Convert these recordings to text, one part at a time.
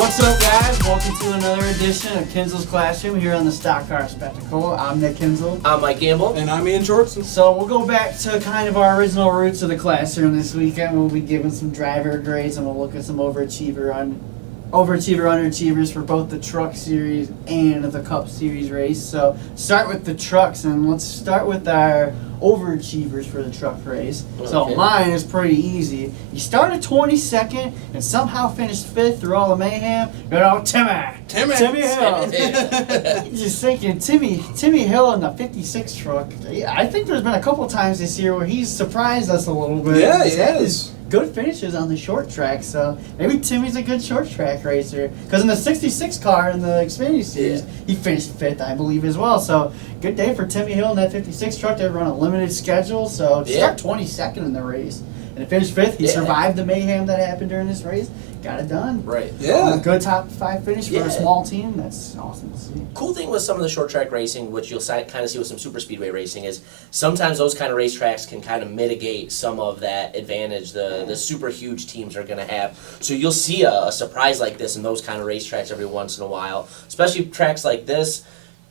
What's up, guys? Welcome to another edition of Kinzels Classroom here on the Stock Car Spectacle. I'm Nick Kinzel. I'm Mike Gamble. And I'm Ian Jortson. So we'll go back to kind of our original roots of the classroom this weekend. We'll be giving some driver grades and we'll look at some overachiever, underachievers for both the Truck Series and the Cup Series race. So start with the trucks, and let's start with our overachievers for the truck race. Okay. So mine is pretty easy. You started 22nd and somehow finished 5th through all the mayhem. Good old Timmy Hill. Just thinking, Timmy Hill in the 56 truck. Yeah, I think there's been a couple times this year where he's surprised us a little bit. Yeah, he has. Good finishes on the short track, so maybe Timmy's a good short track racer. Because in the 66 car in the Xfinity Series, he finished 5th, I believe, as well. So good day for Timmy Hill in that 56 truck. They run a limited schedule, so to start 22nd in the race and to finish 5th, he survived the mayhem that happened during this race. Got it done. Right. Yeah. Good top 5 finish for a small team. That's awesome to see. Cool thing with some of the short track racing, which you'll kind of see with some super speedway racing, is sometimes those kind of racetracks can kind of mitigate some of that advantage the super huge teams are going to have. So you'll see a surprise like this in those kind of racetracks every once in a while, especially tracks like this.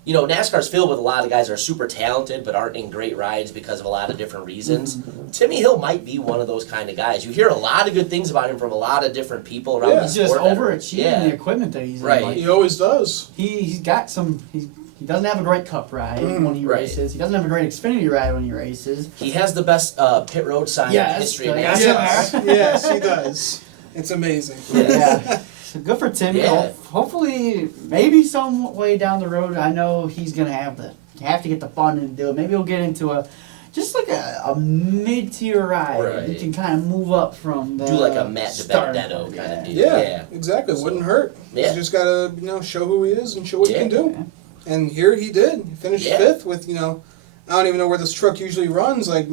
You know, NASCAR's filled with a lot of guys that are super talented but aren't in great rides because of a lot of different reasons. Timmy Hill might be one of those kind of guys. You hear a lot of good things about him from a lot of different people around the sport. He's just overachieving the equipment that he's in. Right. Like, he always does. He's got some... He doesn't have a great Cup ride when he races. He doesn't have a great Xfinity ride when he races. He has the best pit road sign in history of NASCAR. Yes, he does. It's amazing. Yeah. So good for Timmy. Yeah. Hopefully, maybe some way down the road, I know he's gonna have to get the funding to do it. Maybe he'll get into a mid-tier ride. Right. He can kind of move up from the do like a Matt DiBenedetto kind of deal. Yeah, exactly. So, wouldn't hurt. Yeah. He's just gotta show who he is and show what he can do. And here he did. He finished 5th with I don't even know where this truck usually runs. Like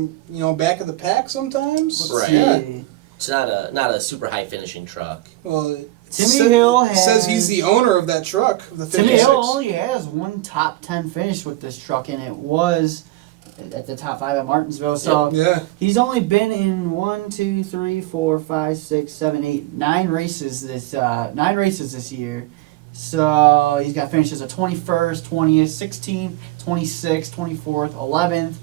back of the pack sometimes. Right. Yeah. It's not a super high finishing truck. Well, Timmy Hill says he's the owner of that truck. The Timmy Hill only has one top 10 finish with this truck, and it was at the top 5 at Martinsville. So he's only been in 9 races this year. So he's got finishes of 21st, 20th, 16th, 26th, 24th, 11th.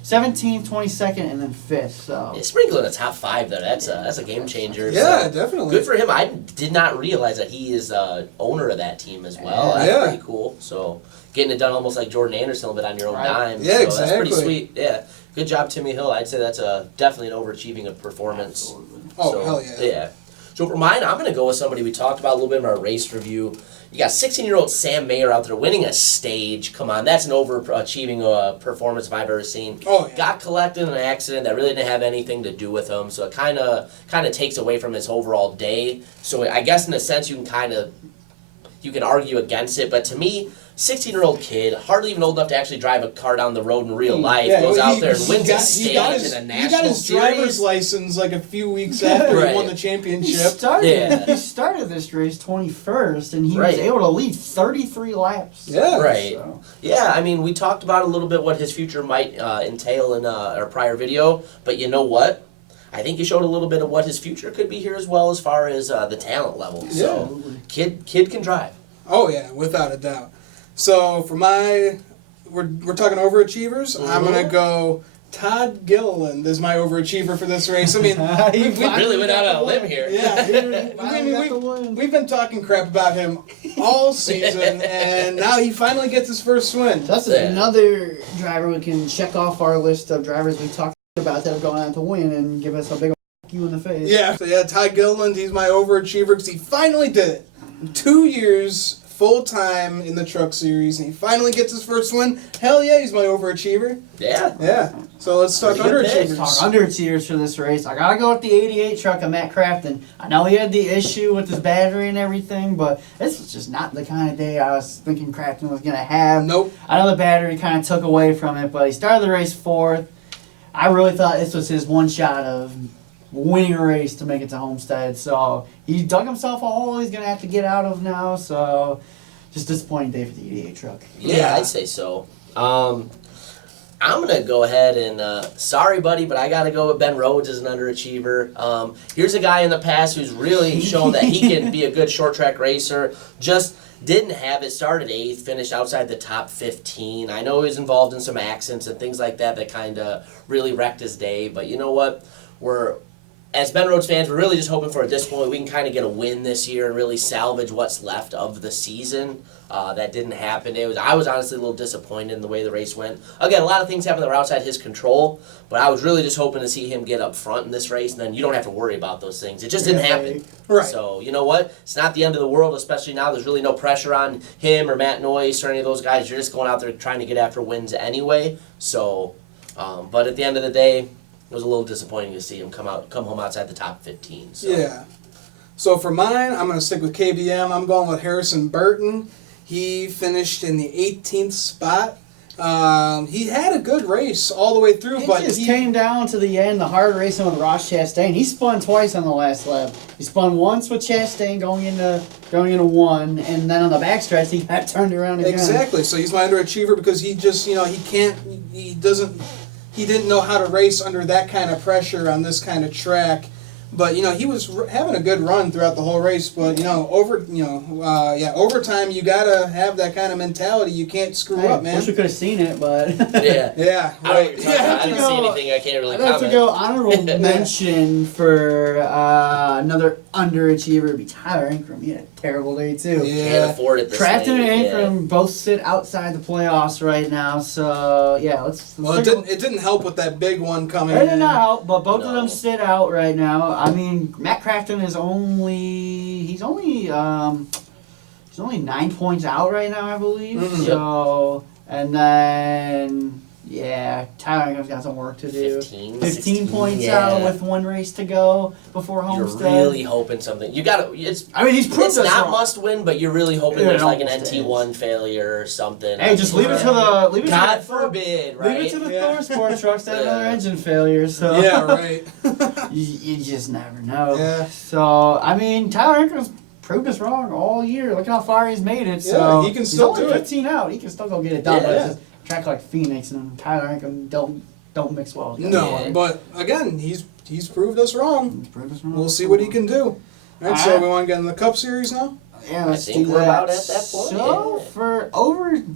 17th, 22nd, and then 5th. So sprinkling a top 5 though, that's a game changer. Yeah, so definitely. Good for him. I did not realize that he is owner of that team as well. That's pretty cool. So getting it done almost like Jordan Anderson a little bit on your own dime. Yeah, so exactly. That's pretty sweet. Yeah, good job, Timmy Hill. I'd say that's definitely an overachieving performance. Absolutely. Oh, so, hell yeah. Yeah. So for mine, I'm going to go with somebody we talked about a little bit in our race review. You got 16-year-old Sam Mayer out there winning a stage. Come on, that's an overachieving performance if I've ever seen. Oh, yeah. Got collected in an accident that really didn't have anything to do with him, so it kind of takes away from his overall day. So I guess in a sense you can argue against it, but to me, 16-year-old kid, hardly even old enough to actually drive a car down the road in real life, goes out there and wins a stage in a national series. He got his driver's license like a few weeks after he won the championship. He started this race 21st, and he was able to lead 33 laps. Yeah. Right. So. Yeah, I mean, we talked about a little bit what his future might entail in our prior video, but you know what? I think he showed a little bit of what his future could be here as well as far as the talent level. Yeah. So, kid can drive. Oh, yeah, without a doubt. So for we're talking overachievers. Mm-hmm. I'm gonna go. Todd Gilliland is my overachiever for this race. I mean, we really went out on a limb here. Yeah, we've been talking crap about him all season, and now he finally gets his first win. That's another driver we can check off our list of drivers we talked about that have gone on to win and give us a big you in the face. Yeah, so Todd Gilliland, he's my overachiever because he finally did it. 2 years full-time in the Truck Series, and he finally gets his first win. Hell yeah, he's my overachiever. Yeah. Yeah. So let's talk underachievers. Talk underachievers for this race. I gotta go with the 88 truck of Matt Crafton. I know he had the issue with his battery and everything, but this was just not the kind of day I was thinking Crafton was gonna have. Nope. I know the battery kind of took away from it, but he started the race 4th. I really thought this was his one shot of winning a race to make it to Homestead. So he dug himself a hole he's going to have to get out of now. So just disappointing day for the 88 truck. Yeah, I'd say so. I'm going to go ahead and, sorry, buddy, but I got to go with Ben Rhodes as an underachiever. Here's a guy in the past who's really shown that he can be a good short track racer. Just didn't have it. Started 8th, finished outside the top 15. I know he was involved in some accidents and things like that that kind of really wrecked his day. But you know what? As Ben Rhodes fans, we're really just hoping for at this point we can kind of get a win this year and really salvage what's left of the season. That didn't happen. I was honestly a little disappointed in the way the race went. Again, a lot of things happened that were outside his control, but I was really just hoping to see him get up front in this race, and then you don't have to worry about those things. It just didn't happen. Right. So, you know what? It's not the end of the world, especially now. There's really no pressure on him or Matt Noyce or any of those guys. You're just going out there trying to get after wins anyway. So, but at the end of the day, it was a little disappointing to see him come home outside the top 15. So. Yeah. So for mine, I'm going to stick with KBM. I'm going with Harrison Burton. He finished in the 18th spot. He had a good race all the way through, but he came down to the end, the hard racing with Ross Chastain. He spun twice on the last lap. He spun once with Chastain going into 1, and then on the backstretch he got turned around again. Exactly. So he's my underachiever because he just, he didn't know how to race under that kind of pressure on this kind of track. But he was having a good run throughout the whole race. But overtime you gotta have that kind of mentality. You can't screw up, man. Wish we could have seen it, but yeah, right. Yeah. I didn't see anything. I can't really I'd have comment. to go honorable mention for another underachiever. It'd be Tyler Ankrum. He had a terrible day too. Can't afford it. Crafton and Ankrum both sit outside the playoffs right now. So yeah, let's Well, it didn't help with that big one coming. It did not help, but both of No. them sit out right now. I mean, Matt Crafton is only 9 points out right now, I believe. Mhm. So, and then Tyler Ankram's got some work to do. 15 15 points yeah. out with 1 race to go before Homestead. You're really hoping something. You got to. He's proved us not wrong. must win, but you're really hoping Yeah, there's it like an almost NT1 failure or something. Hey, just leave it to the God forbid, right? Leave it to the Yeah. Thor Sport trucks to have another engine failure. So Yeah, right. you just never know. Yeah. So I mean, Tyler Ankram's proved us wrong all year. Look how far he's made it. So Yeah, he can still he's do only it. 15 out. He can still go get it done. But Yeah. it's just a track like Phoenix and Tyler Ankram don't mix well. With No, Yeah. but again, he's proved us wrong. He's proved us wrong. We'll see what he can do. All right, so Alright. we want to get in the Cup Series now. Yeah, let's I think do we're that. about at that point, So yeah.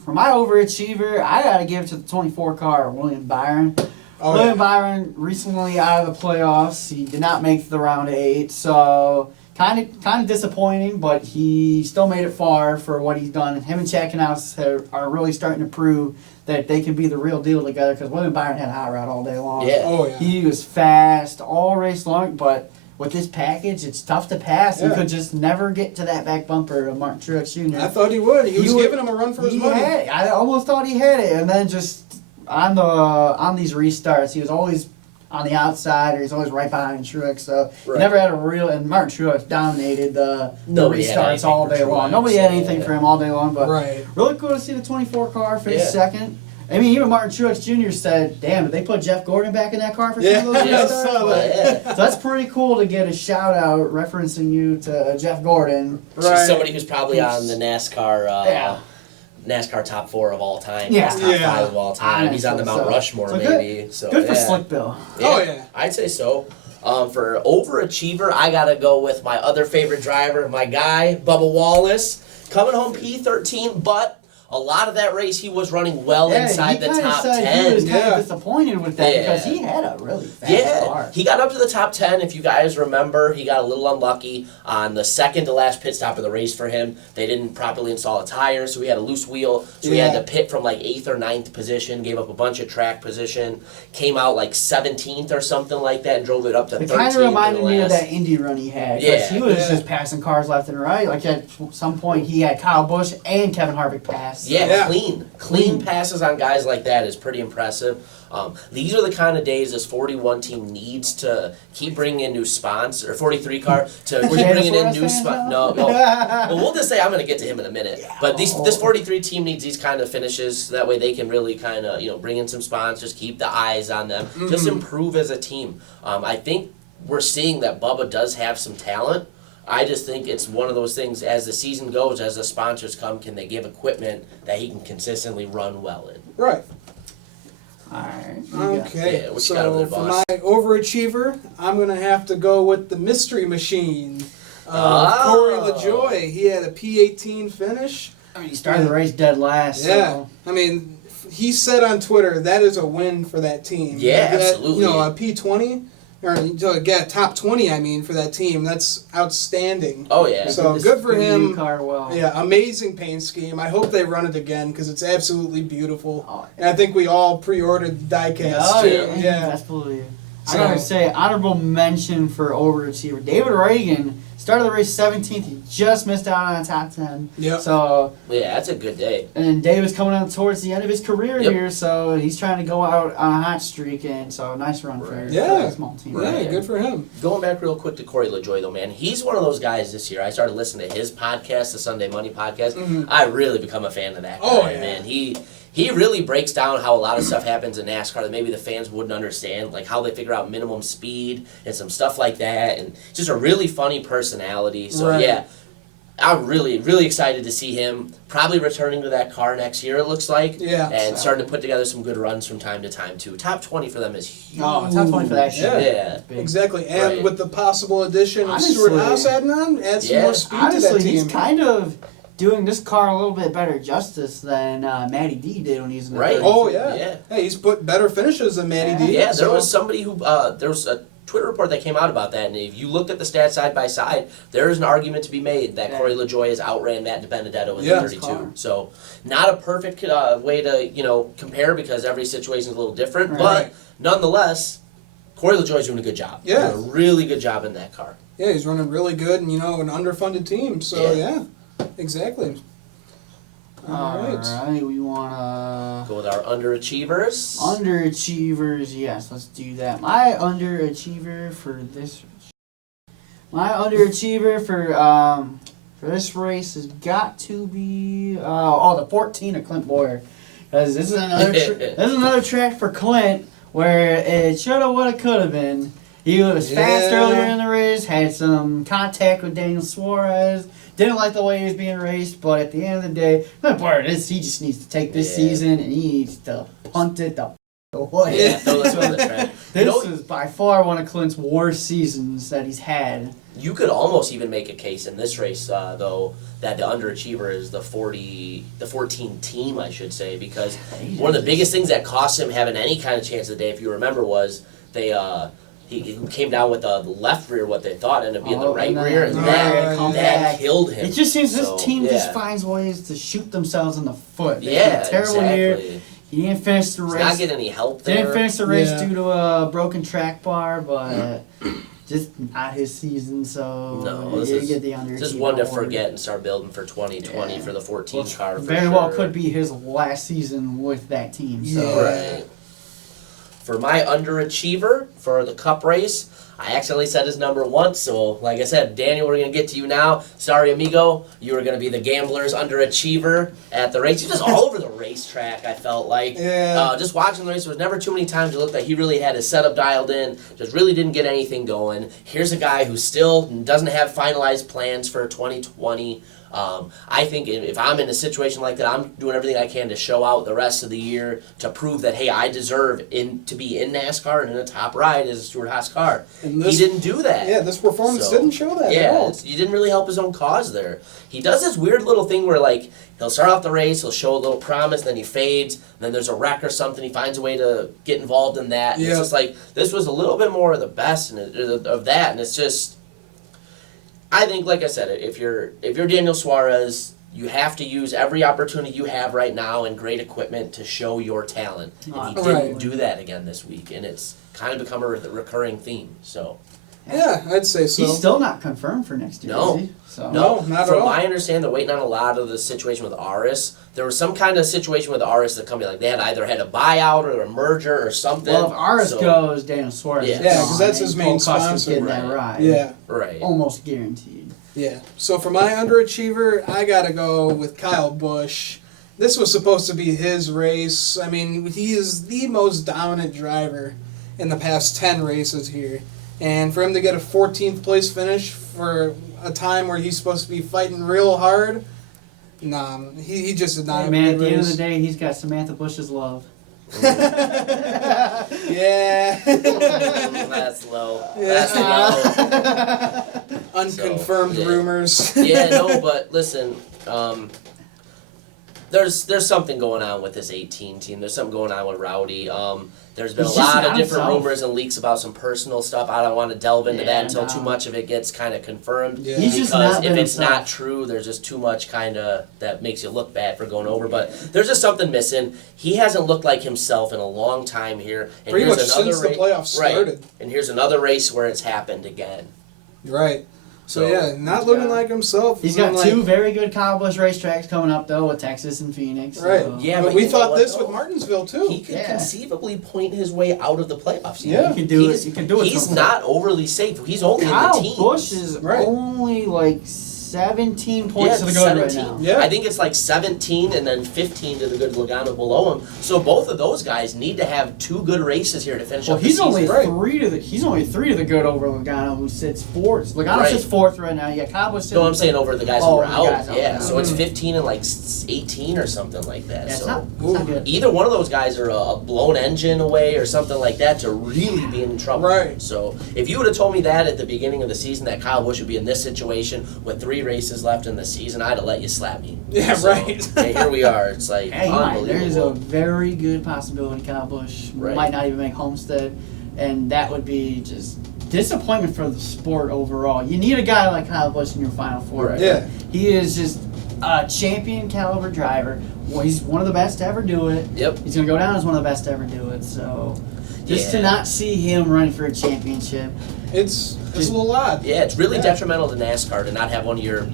for my overachiever, I gotta give it to the 24 car, William Byron. Oh, William yeah. Byron recently out of the playoffs. He did not make the round of 8, so kind of disappointing, but he still made it far for what he's done. Him and Chad Knaus are really starting to prove that they can be the real deal together, because William Byron had a hot rod all day long. Yeah. Oh, yeah. He was fast all race long, but with this package, it's tough to pass. He Yeah. could just never get to that back bumper of Martin Truex Jr. I thought he would. He was would- giving him a run for his He money. had it. I almost thought he had it, and then just on these restarts, he was always on the outside, or he's always right behind Truex. So he Right. never had a real. And Martin Truex dominated the Nobody had restarts anything all for day long. Truex, Nobody had yeah. anything for him all day long. But Right. really cool to see the 24 car finish Yeah. second. I mean, even Martin Truex Jr. said, "Damn, did they put Jeff Gordon back in that car for Yeah. some of those Yeah, I restarts?" saw But- that. So that's pretty cool to get a shout out referencing you to Jeff Gordon. She's Right. somebody who's probably on the NASCAR Yeah. NASCAR top 4 of all time. Yeah. Top Yeah. 5 of all time. He's on the Mount So- Rushmore, so maybe. So Good for yeah. Slick Bill. Oh, yeah. I'd say so. For overachiever, I gotta go with my other favorite driver, my guy, Bubba Wallace. Coming home P13, but a lot of that race he was running well inside the he kinda top said 10. He was kind Yeah. of disappointed with that Yeah. because he had a really fast Yeah, car. he got up to the top 10. If you guys remember, he got a little unlucky on the second to last pit stop of the race for him. They didn't properly install a tire, so he had a loose wheel. So he had Yeah. to pit from like 8th or 9th position, gave up a bunch of track position, came out like 17th or something like that, and drove it up to It 13th. kind of reminded me of last. that Indy run he had. Yeah. Because he was Yeah. just passing cars left and right. Like at some point, he had Kyle Busch and Kevin Harvick pass. Yeah, Yeah. clean passes on guys like that is pretty impressive. These are the kind of days this 41 team needs to keep bringing in new sponsors, or 43 car to keep Daniel bringing in Suarez new fans sponsors. now? No. Well, we'll just say I'm going to get to him in a minute. Yeah. But this 43 team needs these kind of finishes. So that way they can really kind of bring in some sponsors, keep the eyes on them, just improve as a team. I think we're seeing that Bubba does have some talent. I just think it's one of those things, as the season goes, as the sponsors come, can they give equipment that he can consistently run well in? Right. Alright. Okay, Yeah, what you got over so there, for boss? my overachiever, I'm going to have to go with the Mystery Machine. Oh. Corey LaJoy. He had a P18 finish. I mean, he started the race dead last. Yeah, So. I mean, he said on Twitter that is a win for that team. Yeah, That, absolutely. You know, a P20 or get top 20. I mean, for that team, that's outstanding. Oh yeah. So This good for new him. Car well. Yeah, amazing paint scheme. I hope they run it again because it's absolutely beautiful. Oh, And I think we all pre-ordered diecast oh, too. yeah. Absolutely. I So- gotta say, honorable mention for overachiever David Reagan. Started the race 17th. He just missed out on a top 10. Yep. So, Yeah, that's a good day. and then David's coming up towards the end of his career Yep. here, so he's trying to go out on a hot streak, and so nice run for, Right. for Yeah. a small team. Yeah, Right. good for him. Going back real quick to Corey LaJoy, though, man, he's one of those guys this year. I started listening to his podcast, the Sunday Money podcast. Mhm. I really become a fan of that guy, Oh, yeah. man. He really breaks down how a lot of stuff happens in NASCAR that maybe the fans wouldn't understand, like how they figure out minimum speed and some stuff like that, and just a really funny personality. So Right. yeah, I'm really, really excited to see him probably returning to that car next year, it looks like. Yeah. And starting to put together some good runs from time to time, too. Top 20 for them is huge. Oh, top 20 for that shit. Yeah. Yeah. That's big. Exactly, and Right. with the possible addition of Honestly- Stuart House adding on, add some Yeah. more speed to Honestly, that he's team. kind of doing this car a little bit better justice than Matty D did when he was in the Right. 32. Oh yeah. Yeah. Hey, he's put better finishes than Matty D. Yeah, there so- was somebody who there was a Twitter report that came out about that, and if you looked at the stats side by side, there is an argument to be made that Yeah. Corey LaJoy has outran Matt DiBenedetto in Yeah. the 32. So, not a perfect way to compare because every situation is a little different, but Right. nonetheless, Corey LaJoy's doing a good job. Yeah. Doing a really good job in that car. Yeah, he's running really good, and an underfunded team. So Yeah. yeah, exactly. All right. Alright, we want to... Go with our underachievers. Underachievers, yes, let's do that. My underachiever for this... My underachiever for this race has got to be... the 14 of Clint Boyer. Because this is another track for Clint where it shoulda, woulda, coulda been. He was fast Yeah. earlier in the race, had some contact with Daniel Suarez, didn't like the way he was being raced, but at the end of the day, Clint Boyer, he just needs to take this Yeah. season and he needs to punt it the away. Yeah, throw this on the track. You This know, is by far one of Clint's worst seasons that he's had. you could almost even make a case in this race, though, that the underachiever is the 14 team, I should say, because one of the biggest things that cost him having any kind of chance of the day, if you remember, was he came down with the left rear, what they thought ended up being the Oh, right and then rear, and the that, right come that back. killed him. It just seems So, this team yeah. just finds ways to shoot themselves in the foot. They Yeah, had a terrible exactly. year. He didn't finish the He's race. not getting any help there. Didn't finish the race Yeah. due to a broken track bar, but just not his season, so No, this you is- get the underachiever Just one to award. forget and start building for 2020 Yeah. for the 14 car. For Very sure. well could be his last season with that team. So. Yeah. Right. For my underachiever for the Cup race, I accidentally said his number once, so like I said, Daniel, we're going to get to you now. Sorry, amigo, you were going to be the gambler's underachiever at the race. He was just all over the racetrack, I felt like. Yeah. Just watching the race, there was never too many times it looked like he really had his setup dialed in, just really didn't get anything going. Here's a guy who still doesn't have finalized plans for 2020. I think if I'm in a situation like that, I'm doing everything I can to show out the rest of the year to prove that, hey, I deserve to be in NASCAR and in a top ride as a Stuart Haas car. And this- He didn't do that. Yeah, this performance So, didn't show that at Yeah, all. he didn't really help his own cause there. He does this weird little thing where, like, he'll start off the race, he'll show a little promise, then he fades, and then there's a wreck or something, he finds a way to get involved in that. And Yeah. It's just like, this was a little bit more of the best of that, and it's just... I think, like I said, if you're Daniel Suarez, you have to use every opportunity you have right now and great equipment to show your talent. And he didn't Right. do that again this week, and it's kind of become a recurring theme. So Yeah, I'd say so. He's still not confirmed for next year, No. is he? So. No, not at from all. my understanding, they're waiting on a lot of the situation with Aris. There was some kind of situation with Aris that company, like they had either had a buyout or a merger or something. Well, if Aris So- goes, Daniel Suarez Yeah. is Yeah, gone, 'cause that's and his main Cole Custer's sponsor. getting that Right. ride. Yeah, Right. Almost guaranteed. yeah. So for my underachiever, I gotta go with Kyle Busch. This was supposed to be his race. I mean, he is the most dominant driver in the past 10 races here. And for him to get a 14th place finish for a time where he's supposed to be fighting real hard, nah, he just did not Hey, have man, a at good the end of race. the day, he's got Samantha Bush's love. Yeah. That's low. Yeah. That's low. Unconfirmed So, yeah. rumors. Yeah, no, but listen, there's something going on with this 18 team. There's something going on with Rowdy. There's been He's a just lot of not different himself. rumors and leaks about some personal stuff. I don't want to delve into that until no. too much of it gets kind of confirmed. Yeah. He's just Because not if been it's himself. not true, there's just too much kind of that makes you look bad for going over. But there's just something missing. He hasn't looked like himself in a long time here. And Pretty here's much another since the playoffs started. Right. And here's another race where it's happened again. Right. So, So, yeah, not looking got- like himself. He's got looking two like, very good Kyle Busch racetracks coming up though, with Texas and Phoenix. So. Right. Yeah, but but we you know thought what, this though? with Martinsville too. He could Yeah. conceively point his way out of the playoffs. Yeah. You can do He's- it. You can do it. He's sometime. not overly safe. He's only in the Kyle teens. Busch is Right. only like 17 points to the good 17. right now. Yeah. I think it's like 17 and then 15 to the good Logano below him. So both of those guys need to have two good races here to finish Well, up the he's season. only Right. he's only three to the good over Logano, who sits fourth. Logano Right. sits fourth right now. Yeah, Kyle Busch. No, I'm saying over the guys Oh, who are the out. guys out, Yeah, yeah. so it's Mhm. 15 and like 18 or something like that. Yeah, it's so not, it's not good. either one of those guys are a blown engine away or something like that to really be in trouble. Right. So if you would have told me that at the beginning of the season that Kyle Busch would be in this situation with 3 races left in the season, I'd have let you slap me. Yeah, So, right. and here we are. It's like Hey, there's a unbelievable. very good possibility Kyle Busch Right. might not even make Homestead, and that would be just disappointment for the sport overall. You need a guy like Kyle Busch in your Final Four. Right. Yeah. He is just a champion caliber driver. Well, he's one of the best to ever do it. Yep. He's gonna go down as one of the best to ever do it. So, just to Yeah. not see him running for a championship, It's a little odd. Yeah, it's really Yeah. detrimental to NASCAR to not have one of your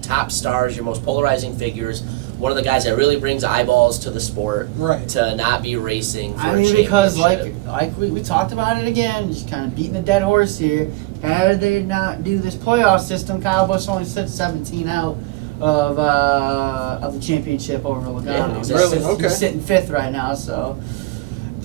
top stars, your most polarizing figures, one of the guys that really brings eyeballs to the sport, Right. to not be racing for I a mean, because championship. like we talked about it again, just kind of beating a dead horse here. Had they not do this playoff system, Kyle Busch only sits 17 out of the championship over Logano. Yeah, He's really? sitting- Okay. He's sitting 5th right now, so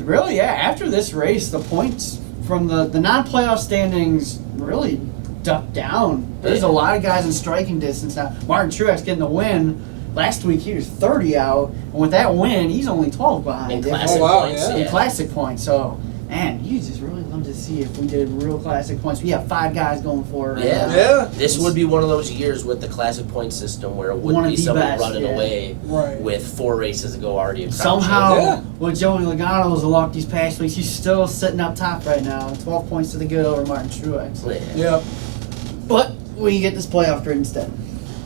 really, yeah. After this race, the points from the non-playoff standings really ducked down. There's a Yeah. lot of guys in striking distance now. Martin Truex getting the win. Last week he was 30 out, and with that win, he's only 12 behind. in him. classic Oh, wow, points, yeah. In classic points, so man, you just really love to see if we did real classic points. We have 5 guys going for it right Yeah. now. Yeah. This would be one of those years with the classic point system where it One wouldn't of be the somebody best, running yeah. away Right. with 4 races to go already. a crown Somehow, Yeah. with Joey Logano's luck these past weeks, he's still sitting up top right now. 12 points to the good over Martin Truex. champion. Yeah. But we get this playoff grid instead.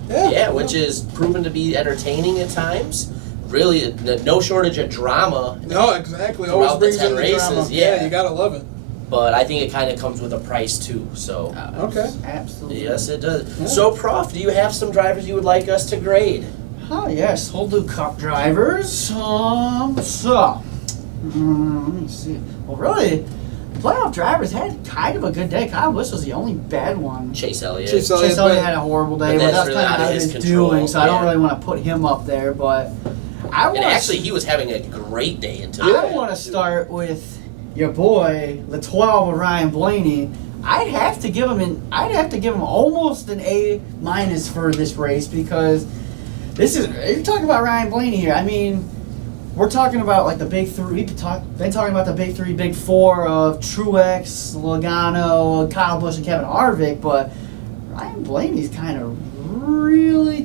Yeah. Yeah, which is proven to be entertaining at times. Really, no shortage of drama, No, exactly. Always Throughout the brings 10 in the races, drama. yeah. You gotta love it. but I think it kind of comes with a price too. So, Okay. Absolutely. yes, it does. Yeah. So, Prof, do you have some drivers you would like us to grade? Oh yes, we'll do cup drivers. Let me see. Well, really, playoff drivers had kind of a good day. Kyle Busch was the only bad one. Chase Elliott. Chase Elliott. Chase Elliott had a horrible day, But but that's that's really kind out of of his his control, doing. So I don't yeah. really want to put him up there. But I And want actually, he was having a great day until. I want to start with your boy, the 12 of Ryan Blaney. I'd have to give him almost an A minus for this race because you're talking about Ryan Blaney here. I mean, we're talking about like the big 3. We've been talking about the big 3, big 4 of Truex, Logano, Kyle Busch, and Kevin Harvick, but Ryan Blaney's kind of really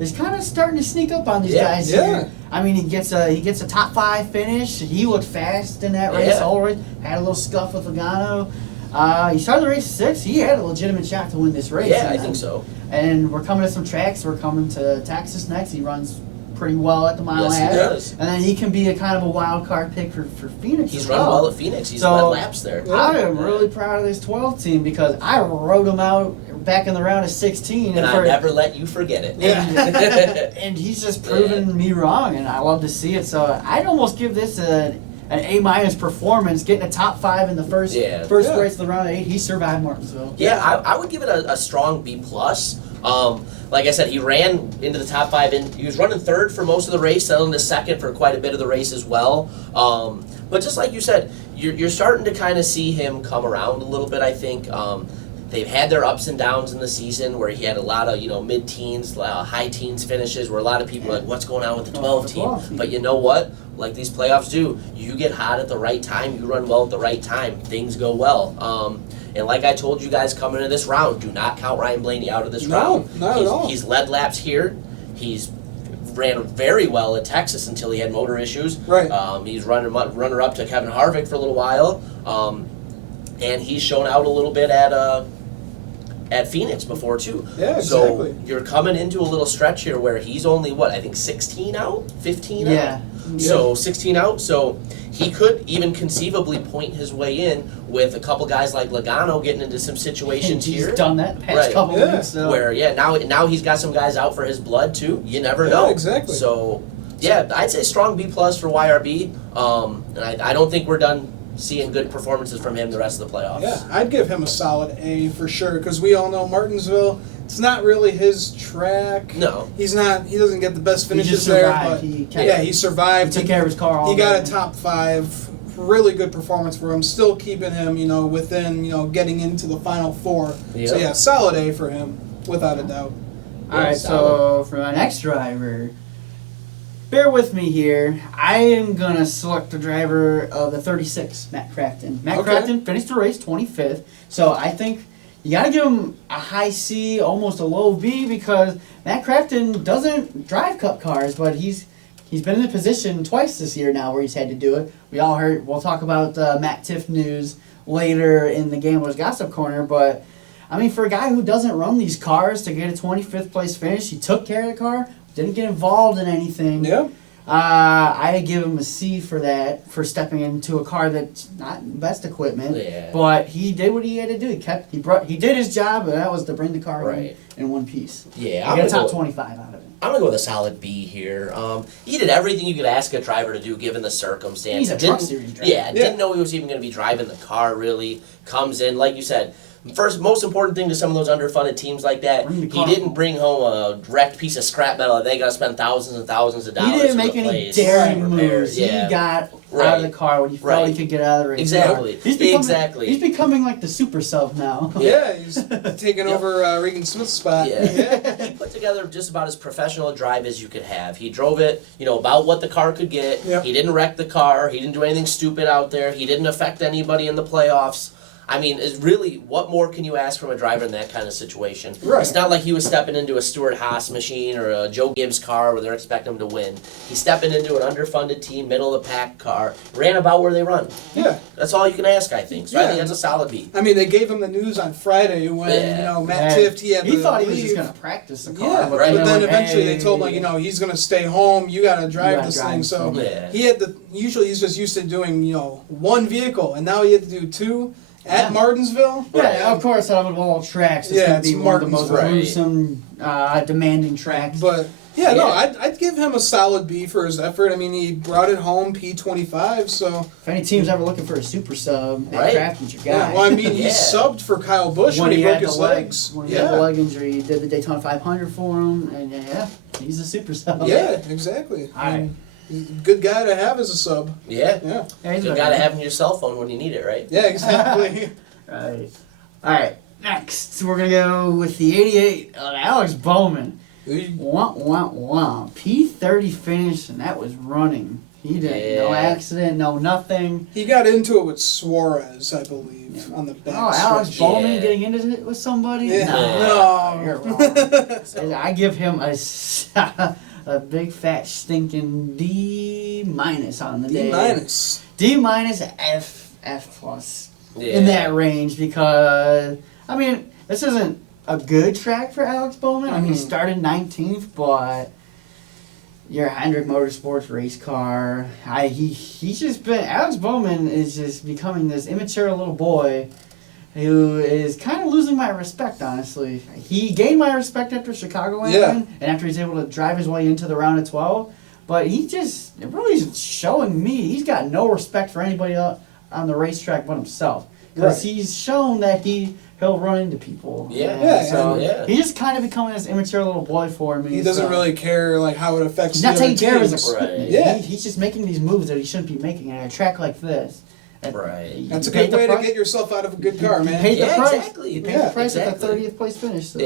is kind of starting to sneak up on these Yeah, guys yeah. here. I mean, he gets a top 5 finish. He looked fast in that race. Yeah. Already had a little scuff with Logano. He started the race 6. He had a legitimate shot to win this race. Yeah, I And, think so. And we're coming to some tracks. We're coming to Texas next. He runs pretty well at the mile Yes, and a he half. does. And then he can be a kind of a wild card pick for Phoenix. He's as run well. well at Phoenix. He's So, led laps there. I am really proud of this 12 team because I wrote him out back in the round of 16. And I for- never let you forget it. and he's just proven me wrong, and I love to see it. So I'd almost give this an A minus performance, getting a top 5 in the first Yeah. race of the round of 8. He survived Martinsville. Yeah, I would give it a strong B plus. Like I said, he ran into the top 5, and he was running 3rd for most of the race, settling to 2nd for quite a bit of the race as well. But just like you said, you're starting to kind of see him come around a little bit. I think they've had their ups and downs in the season where he had a lot of, mid-teens, high teens finishes where a lot of people are like, what's going on with the 12 team? But you know what? Like these playoffs do, you get hot at the right time, you run well at the right time, things go well. And like I told you guys coming into this round, do not count Ryan Blaney out of this round. Not at all. He's led laps here. He's ran very well at Texas until he had motor issues. Right. He's runner up to Kevin Harvick for a little while. And he's shown out a little bit at Phoenix before too. Yeah, so exactly. you're coming into a little stretch here where he's only 16 out, 15 Yeah. out. So 16 out. So he could even conceivably point his way in with a couple guys like Logano getting into some situations He's here. done that the past Right. couple Yeah. weeks. So. Where now he's got some guys out for his blood too. You never know. Exactly. So yeah, I'd say strong B+ for YRB. And I don't think we're done seeing good performances from him the rest of the playoffs. Yeah, I'd give him a solid A for sure because we all know Martinsville. It's not really his track. No. He's not. He doesn't get the best He finishes just there. survived. But He he survived. He took care of his car all He got day. a top 5. Really good performance for him. Still keeping him, within, getting into the final 4. Yeah. So yeah, solid A for him, without a doubt. All right, so for my next driver, bear with me here. I am going to select the driver of the 36, Matt Crafton. Matt Okay. Crafton finished the race 25th, so I think you got to give him a high C, almost a low B, because Matt Crafton doesn't drive Cup cars, but he's been in the position twice this year now where he's had to do it. We'll talk about Matt Tiff news later in the Gamblers Gossip Corner, but I mean, for a guy who doesn't run these cars to get a 25th place finish, he took care of the car, didn't get involved in anything. Yeah. I give him a C for that, for stepping into a car that's not best equipment. Yeah. But he did what he had to do. He did his job, and that was to bring the car Right. in one piece. Yeah, He I'm got a gonna top go- 25 out of it. I'm gonna go with a solid B here. He did everything you could ask a driver to do given the circumstance. He's a Didn't- truck series driver. Yeah, didn't know he was even gonna be driving the car. Really comes in like you said. First, most important thing to some of those underfunded teams like that, Bring the he car didn't home. bring home a wrecked piece of scrap metal that they got to spend thousands and thousands of dollars. He didn't to make any replace. daring Repairs. moves. Yeah. He got out Right. of the car when he felt Right. he could get out of the race. Exactly. Exactly. He's becoming like the super sub now. Yeah, he's taking Yep. over Regan Smith's spot. Yeah. He put together just about as professional a drive as you could have. He drove it, about what the car could get. Yep. He didn't wreck the car. He didn't do anything stupid out there. He didn't affect anybody in the playoffs. I mean, is really, what more can you ask from a driver in that kind of situation? Right. It's not like he was stepping into a Stuart Haas machine or a Joe Gibbs car where they're expecting him to win. He's stepping into an underfunded team, middle of the pack car, ran about where they run. Yeah. That's all you can ask, I think. So I Yeah. think that's a solid B. I mean, they gave him the news on Friday when, Yeah. Matt Tift, he had He to thought he was leave. just going to practice the car. Yeah, right. but then like, eventually hey, they told him, he's going to stay home. You got to drive gotta this drive thing. this So thing. Yeah. he had usually he's just used to doing, one vehicle, and now he had to do 2 at Martinsville. Yeah, of course, out of all tracks, it's Yeah, going to be it's one of the most Martinsville. gruesome, demanding tracks. But no, Yeah. I'd give him a solid B for his effort. I mean, he brought it home P25, so If any team's ever looking for a super sub, Right. Crafton's your guy. yeah. Well, I mean, he Yeah. subbed for Kyle Busch when he broke his legs. When he had the Yeah, leg injury, he did the Daytona 500 for him, and yeah, he's a super sub. yeah, exactly. All right. He's a good guy to have as a sub. Yeah. Yeah, Yeah, he's You a gotta have in your cell phone when you need it, right? yeah, exactly. Right. All right. Next, we're gonna go with the '88 of Alex Bowman. Wah. P30 finish, and that was running. He did no Yeah. accident, no nothing. He got into it with Suarez, I believe, on the back. Oh, Alex stretch. Bowman Yeah. getting into it with somebody? Yeah. No, you're wrong. So, I give him a big fat stinking D- on the day. D-. F plus yeah. in that range, because I mean this isn't a good track for Alex Bowman. I mean he Mhm. started 19th, but your Hendrick Motorsports race car. He's just been Alex Bowman is just becoming this immature little boy who is kind of losing my respect, honestly. He gained my respect after Chicago went Yeah. in, and after he's able to drive his way into the round of 12. But it really is showing me he's got no respect for anybody else on the racetrack but himself. Because Right. he's shown that he'll run into people. Yeah. And Yeah, so yeah. he's just kind of becoming this immature little boy for me. He doesn't so. really care how it affects He's the not other taking care of his teams. Right. Yeah. He's just making these moves that he shouldn't be making at a track like this. Right. You That's a paid good way the to get yourself out of a good car, You man. paid the Yeah, price. exactly. You paid Yeah, the price at the exactly. 30th place finish. So.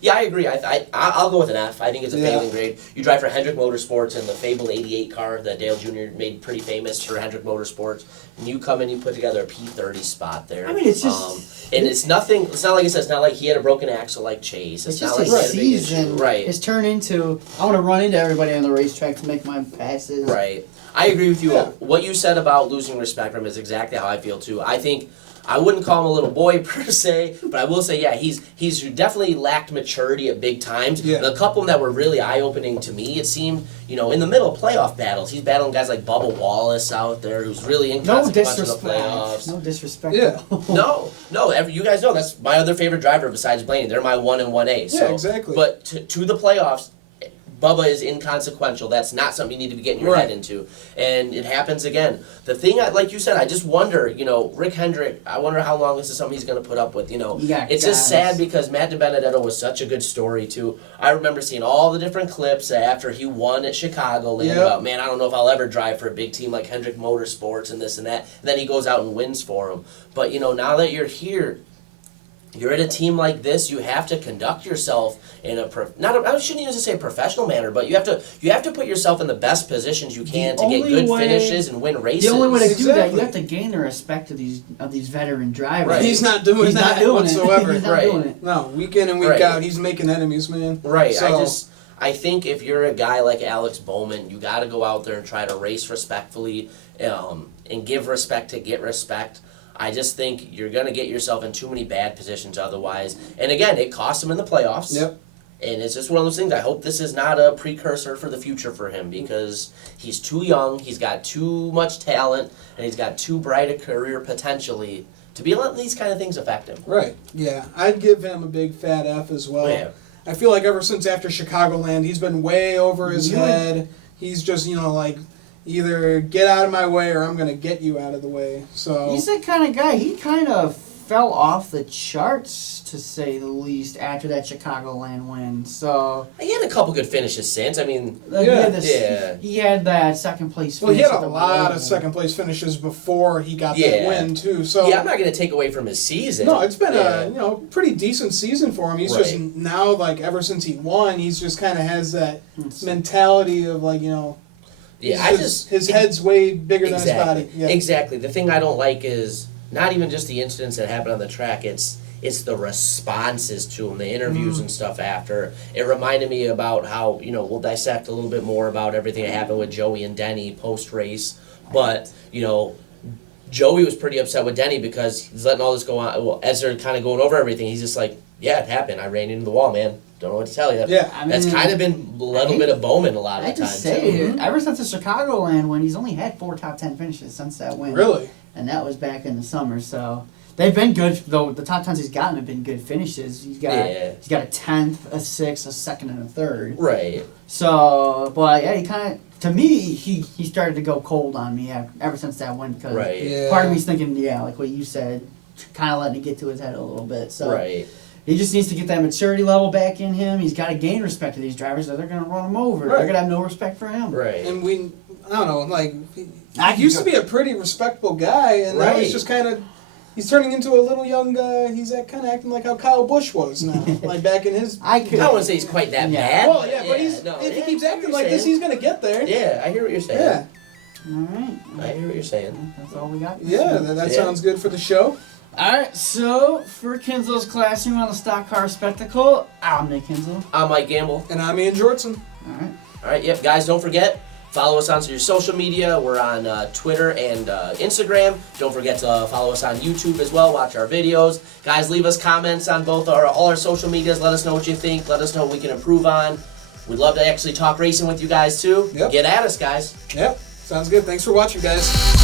Yeah, I agree. I'll go with an F. I think it's a Yeah. failing grade. You drive for Hendrick Motorsports in the fabled '88 car that Dale Jr. made pretty famous for Hendrick Motorsports, and you come in, you put together a P30 spot there. I mean, it's just. And it's nothing. It's not like I said. It's not like he had a broken axle like Chase. It's not just like his he had a big issue. season Right. has turned into, I want to run into everybody on the racetrack to make my passes. Right. I agree with you. Yeah. What you said about losing respect for him is exactly how I feel too. I think I wouldn't call him a little boy per se, but I will say, yeah, he's definitely lacked maturity at big times. Yeah. The couple that were really eye opening to me, it seemed, in the middle of playoff battles, he's battling guys like Bubba Wallace out there, who's really No inconsequential in the disrespect. playoffs. No disrespect. Yeah. No, you guys know that's my other favorite driver besides Blaney. They're my 1 and 1A. So, Yeah, exactly. But to the playoffs, Bubba is inconsequential. That's not something you need to be getting your head into. And it happens again. The thing, like you said, I just wonder, Rick Hendrick, I wonder how long this is something he's going to put up with. Yeah, It's just sad because Matt DiBenedetto was such a good story, too. I remember seeing all the different clips after he won at Chicagoland about, man, I don't know if I'll ever drive for a big team like Hendrick Motorsports and this and that. And then he goes out and wins for him. But, now that you're here, you're at a team like this. You have to conduct yourself in I shouldn't even say professional manner, but you have to put yourself in the best positions you can to get good finishes and win races. The only way to do that, Exactly. you have to gain the respect of these veteran drivers. Right. He's not doing He's that not doing whatsoever. it. He's not Right. doing it. No, week in and week Right. out, he's making enemies, man. Right. So, I think if you're a guy like Alex Bowman, you got to go out there and try to race respectfully, and give respect to get respect. I just think you're going to get yourself in too many bad positions otherwise. And again, it cost him in the playoffs. Yep. And it's just one of those things. I hope this is not a precursor for the future for him because he's too young, he's got too much talent, and he's got too bright a career potentially to be letting these kind of things affect him. Right. Yeah, I'd give him a big fat F as well. Yeah. I feel like ever since after Chicagoland, he's been way over his You would- head. He's just, either get out of my way or I'm going to get you out of the way. So He's that kind of guy. He kind of fell off the charts, to say the least, after that Chicagoland win. So He had a couple good finishes since. I mean, he Yeah. had Yeah. he had that second place. well, he finish had at a the lot Roval. of second place finishes before he got that Yeah. win too. So yeah, I'm not going to take away from his season. no, it's been Yeah. a pretty decent season for him. He's just Right. now ever since he won, he's just kind of has that mentality of Yeah, his head's way bigger exactly, than his body. Yeah. Exactly. The thing I don't like is not even just the incidents that happen on the track. It's the responses to him, the interviews and stuff after. It reminded me about how we'll dissect a little bit more about everything that happened with Joey and Denny post race, but Joey was pretty upset with Denny because he's letting all this go on. Well, as they're kind of going over everything, he's just like, "Yeah, it happened. I ran into the wall, man. Don't know what to tell you." Yeah. I That's mean, kind of been a little bit of Bowman a lot I of the time just say too. it. Ever since the Chicagoland win, he's only had 4 top 10 finishes since that win. Really? And that was back in the summer. So they've been good. Though the top 10s he's gotten have been good finishes. He's got Yeah. a 10th, a 6th, a 2nd, and a 3rd. Right. So, but yeah, he kind of, to me, he started to go cold on me ever since that win because Right. Yeah. part of me's thinking, yeah, like what you said, kind of letting it get to his head a little bit. So Right. he just needs to get that maturity level back in him. He's got to gain respect to these drivers, or they're going to run him over. Right. They're going to have no respect for him. Right. And I don't know, I he used to be a pretty respectable guy, and now Right. he's just he's turning into a little young guy. He's kind of acting like how Kyle Busch was now, like back in his. I could. I don't want to say he's quite that Yeah. bad. Well, yeah, but if he keeps I hear acting what like you're this, he's gonna get there. saying. Yeah, I hear what you're saying. Yeah, All right. I hear what you're saying. That's all we got. yeah, that Yeah. sounds good for the show. All right. So for Kinzels Classroom on the Stock Car Spectacle, I'm Nick Kinzel. I'm Mike Gamble. And I'm Ian Jortson. All right. All right, yep, guys, don't forget, follow us on your social media. We're on Twitter and Instagram. Don't forget to follow us on YouTube as well. Watch our videos. Guys, leave us comments on all our social medias. Let us know what you think. Let us know what we can improve on. We'd love to actually talk racing with you guys, too. Yep. Get at us, guys. Yep, sounds good. Thanks for watching, guys.